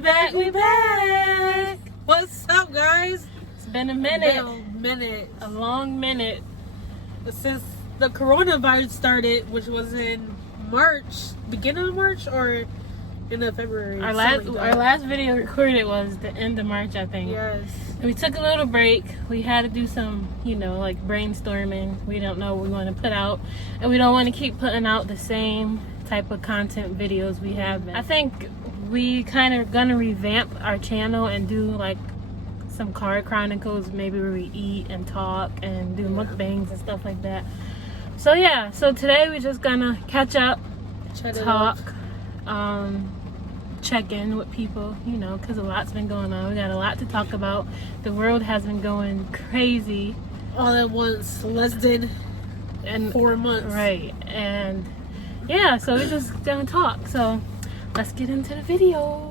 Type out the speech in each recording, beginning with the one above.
back. What's up, guys? It's been a minute. A long minute. Since the coronavirus started, which was in March, beginning of March or end of February. Our last video recorded was the end of March, I think. Yes. And we took a little break. We had to do some, like brainstorming. We don't know what we want to put out, and we don't want to keep putting out the same type of content videos we have been. I think we kind of gonna revamp our channel and do like some car chronicles, maybe where we eat and talk and do mukbangs and stuff like that. So yeah, so today we're just gonna catch up, talk, check in with people, because a lot's been going on. We got a lot to talk about. The world has been going crazy all at once, less than 4 months. Right. And yeah, so we're just gonna talk. So let's get into the video.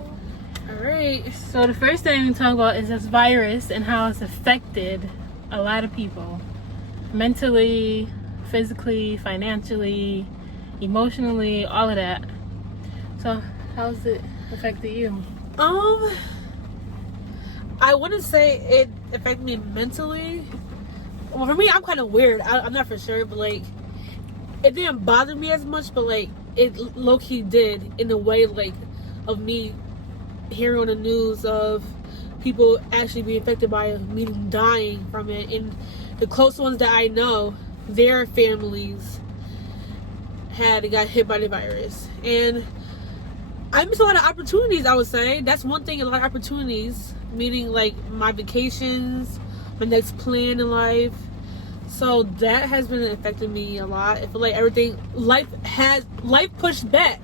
Alright. So the first thing we talk about is this virus and how it's affected a lot of people. Mentally, physically, financially, emotionally, all of that. So how's it affected you? I wouldn't say it affected me mentally. Well, for me, I'm kind of weird. I'm not for sure, but like, it didn't bother me as much, but like, it low-key did in a way, like, of me hearing on the news of people actually being affected by it, meaning dying from it, and the close ones that I know, their families got hit by the virus. And I missed a lot of opportunities, I would say. That's one thing, a lot of opportunities, meaning like my vacations, my next plan in life. So that has been affecting me a lot. I feel like life pushed back.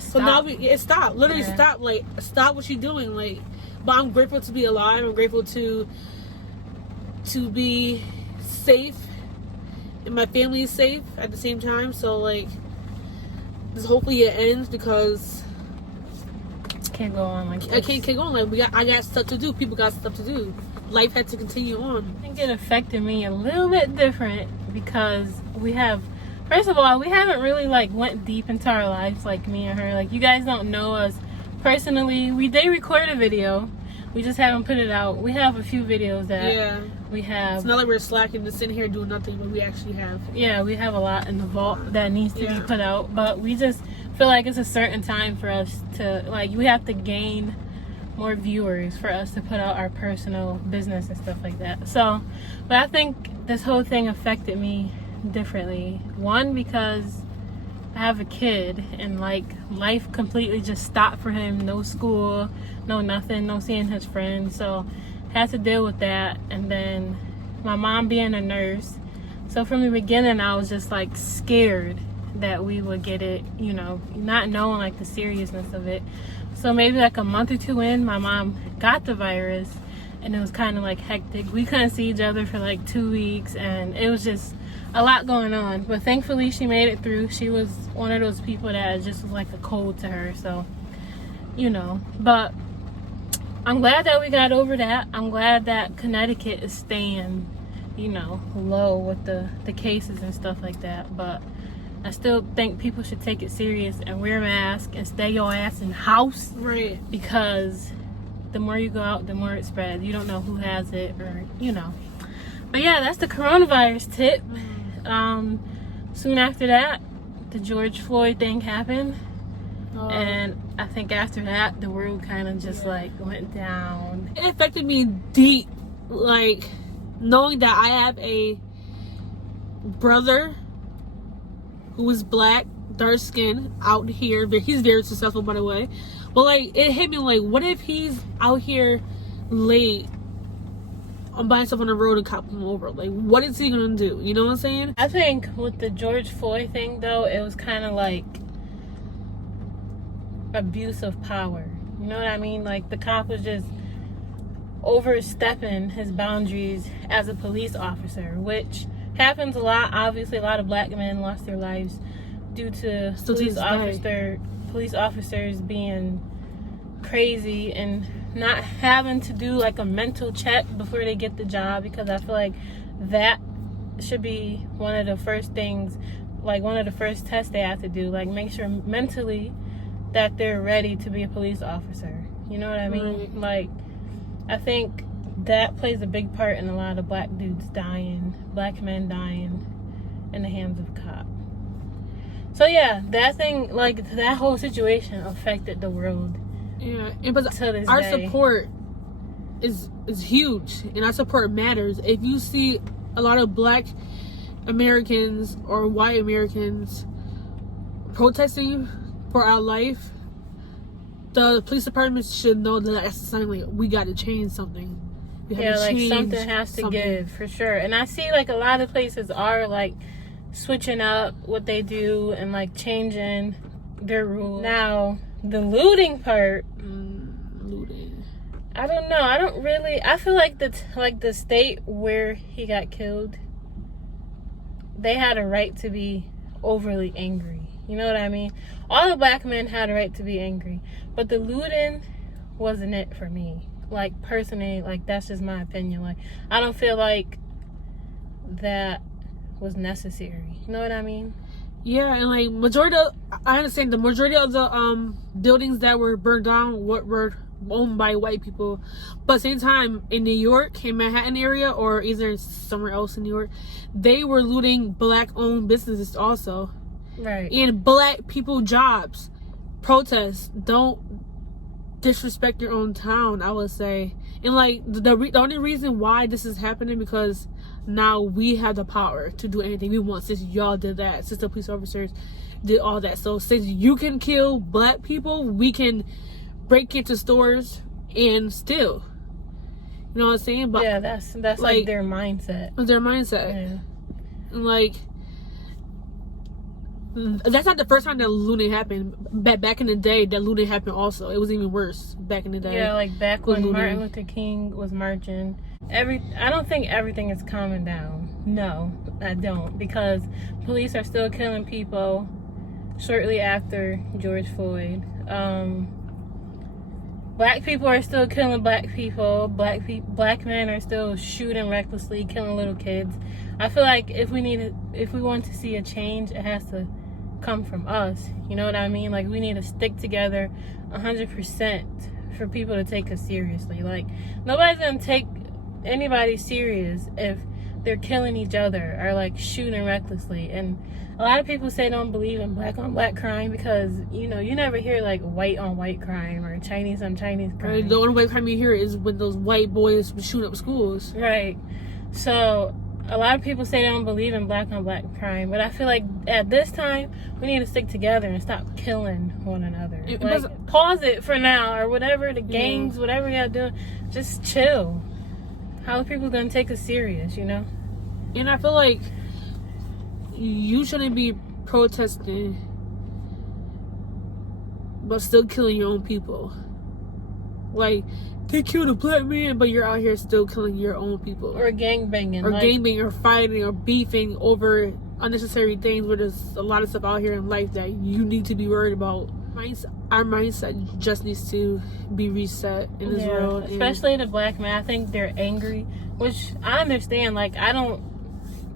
So now it stopped. Literally stopped. Like, stop what you're doing. Like, but I'm grateful to be alive. I'm grateful to be safe, and my family is safe at the same time. So like, this hopefully it ends, because can't go on like this. I can't go on. Like, I got stuff to do. People got stuff to do. Life had to continue on. I think it affected me a little bit different because first of all, we haven't really like went deep into our lives, like me and her. Like, you guys don't know us personally. We did record a video. We just haven't put it out. We have a few videos that we have. It's not like we're slacking to sit here doing nothing, but we actually have. Yeah, we have a lot in the vault that needs to be put out. But we just feel like it's a certain time for us to, like, we have to gain more viewers for us to put out our personal business and stuff like that. So, but I think this whole thing affected me differently. One, because I have a kid, and like, life completely just stopped for him. No school, no nothing, no seeing his friends. So had to deal with that. And then my mom being a nurse, so from the beginning I was just like scared that we would get it, not knowing like the seriousness of it. So maybe like a month or two in, my mom got the virus, and it was kind of like hectic. We couldn't see each other for like 2 weeks, and it was just a lot going on. But thankfully she made it through. She was one of those people that just was like a cold to her. So, but I'm glad that we got over that. I'm glad that Connecticut is staying, low with the cases and stuff like that. But I still think people should take it serious and wear a mask and stay your ass in the house. Right. Because the more you go out, the more it spreads. You don't know who has it, or, But yeah, that's the coronavirus tip. Soon after that, the George Floyd thing happened. And I think after that, the world kind of just like went down. It affected me deep. Like, knowing that I have a brother who is black, dark skin, out here. He's very successful, by the way. But like, it hit me like, what if he's out here late on buying stuff on the road and cop him over? Like, what is he gonna do? You know what I'm saying? I think with the George Floyd thing, though, it was kind of like abuse of power. You know what I mean? Like, the cop was just overstepping his boundaries as a police officer, which happens a lot. Obviously, a lot of black men lost their lives due to police officers being crazy and not having to do like a mental check before they get the job, because I feel like that should be one of the first things, like one of the first tests they have to do, like make sure mentally that they're ready to be a police officer. You know what I mean? Right. Like, I think that plays a big part in a lot of black dudes dying, black men dying in the hands of cops. So yeah, that thing, like, that whole situation affected the world. Yeah, and but To this our day. support is huge, and our support matters. If you see a lot of black Americans or white Americans protesting for our life, the police department should know that that's a sign, like, we got to change something. We have Yeah, to like, change something has to something. give, for sure. And I see, like, a lot of places are, like, switching up what they do and, like, changing their rules. Now, the looting part, Looting. I don't know. I feel like the state where he got killed, they had a right to be overly angry. You know what I mean? All the black men had a right to be angry. But the looting wasn't it for me. Like, personally, like, that's just my opinion. Like, I don't feel like that was necessary. You know what I mean? Yeah, and like I understand the majority of the buildings that were burned down were owned by white people, but at the same time in New York, in Manhattan area, or either somewhere else in New York, they were looting black owned businesses also, Right. and black people jobs. Protests, don't disrespect your own town, I would say. And like the only reason why this is happening, because now we have the power to do anything we want, since y'all did that, since the police officers did all that. So since you can kill black people, we can break into stores and steal. You know what I'm saying? But Yeah, that's like their mindset. their mindset. Yeah. And like, that's not the first time that looting happened. Back in the day, that looting happened also. It was even worse back in the day. Yeah, like back when Looting. Martin Luther King was marching. I don't think everything is calming down. No, I don't, because police are still killing people shortly after George Floyd. Black people are still killing black people. Black men are still shooting recklessly, killing little kids. I feel like if we want to see a change, it has to come from us. You know what I mean? Like, we need to stick together 100% for people to take us seriously. Like, nobody's gonna take anybody serious if they're killing each other or like shooting recklessly. And a lot of people say they don't believe in black on black crime because, you know, you never hear like white on white crime or Chinese on Chinese crime. The only white crime you hear is when those white boys shoot up schools. Right. So a lot of people say they don't believe in black on black crime, but I feel like at this time we need to stick together and stop killing one another. Like, pause it for now, or whatever, the gangs, whatever you gotta do, just chill. How are people gonna take us serious, you know? And I feel like you shouldn't be protesting but still killing your own people. Like, they killed a black man, but you're out here still killing your own people. Or gangbanging. Or gangbanging, or fighting, or beefing over unnecessary things, where there's a lot of stuff out here in life that you need to be worried about. Our mindset just needs to be reset in this world. Especially the black man. I think they're angry, which I understand. Like, I don't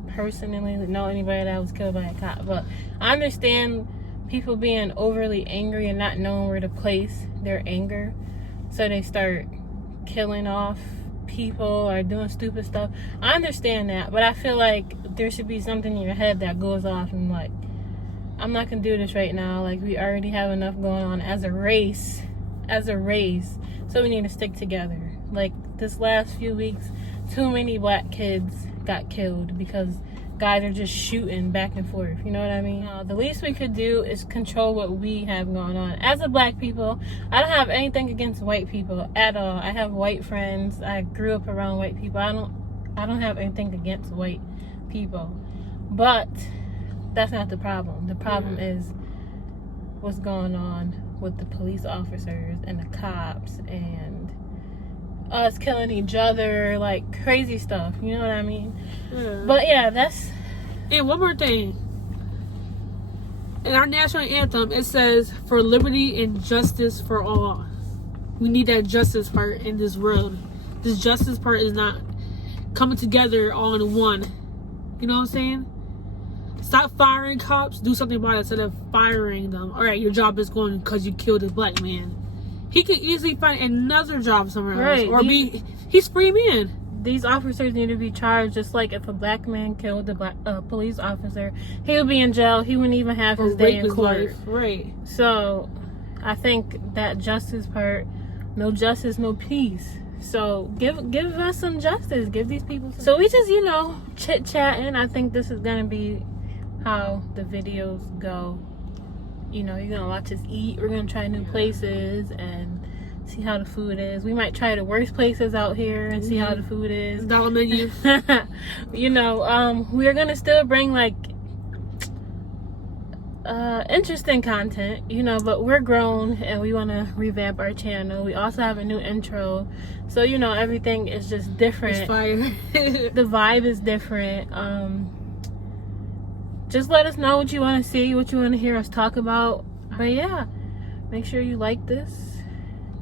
personally know anybody that was killed by a cop, but I understand people being overly angry and not knowing where to place their anger, so they start killing off people or doing stupid stuff. I understand that, but I feel like there should be something in your head that goes off and like, I'm not gonna do this right now. Like, we already have enough going on as a race, so we need to stick together. Like, this last few weeks, too many black kids got killed because guys are just shooting back and forth. You know what I mean? The least we could do is control what we have going on. As a black people, I don't have anything against white people at all. I have white friends. I grew up around white people. I don't have anything against white people. But that's not the problem. The problem is what's going on with the police officers and the cops and us killing each other, like crazy stuff. You know what I mean? Yeah. But yeah, that's... And one more thing. In our national anthem, it says, "For liberty and justice for all." We need that justice part in this world. This justice part is not coming together all in one. You know what I'm saying? Stop firing cops. Do something about it instead of firing them. All right, your job is going because you killed a black man. He could easily find another job somewhere else, or he's free man. These officers need to be charged, just like if a black man killed a black police officer, he would be in jail. He wouldn't even have his day in court. Right. So, I think that justice part, no justice, no peace. So give us some justice. Give these people some. So we just, chit chatting. I think this is gonna be how the videos go. You're gonna watch us eat. We're gonna try new places and see how the food is. We might try the worst places out here and see how the food is. Dollar menu. We're gonna still bring interesting content, but we're grown and we want to revamp our channel. We also have a new intro, so everything is just different. It's fire. The vibe is different. Just let us know what you want to see, what you want to hear us talk about. But yeah, make sure you like this,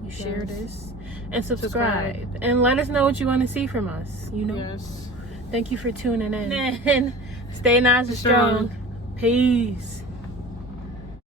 you share this, and subscribe. And let us know what you want to see from us. Yes. Thank you for tuning in. And stay nice and strong. Peace.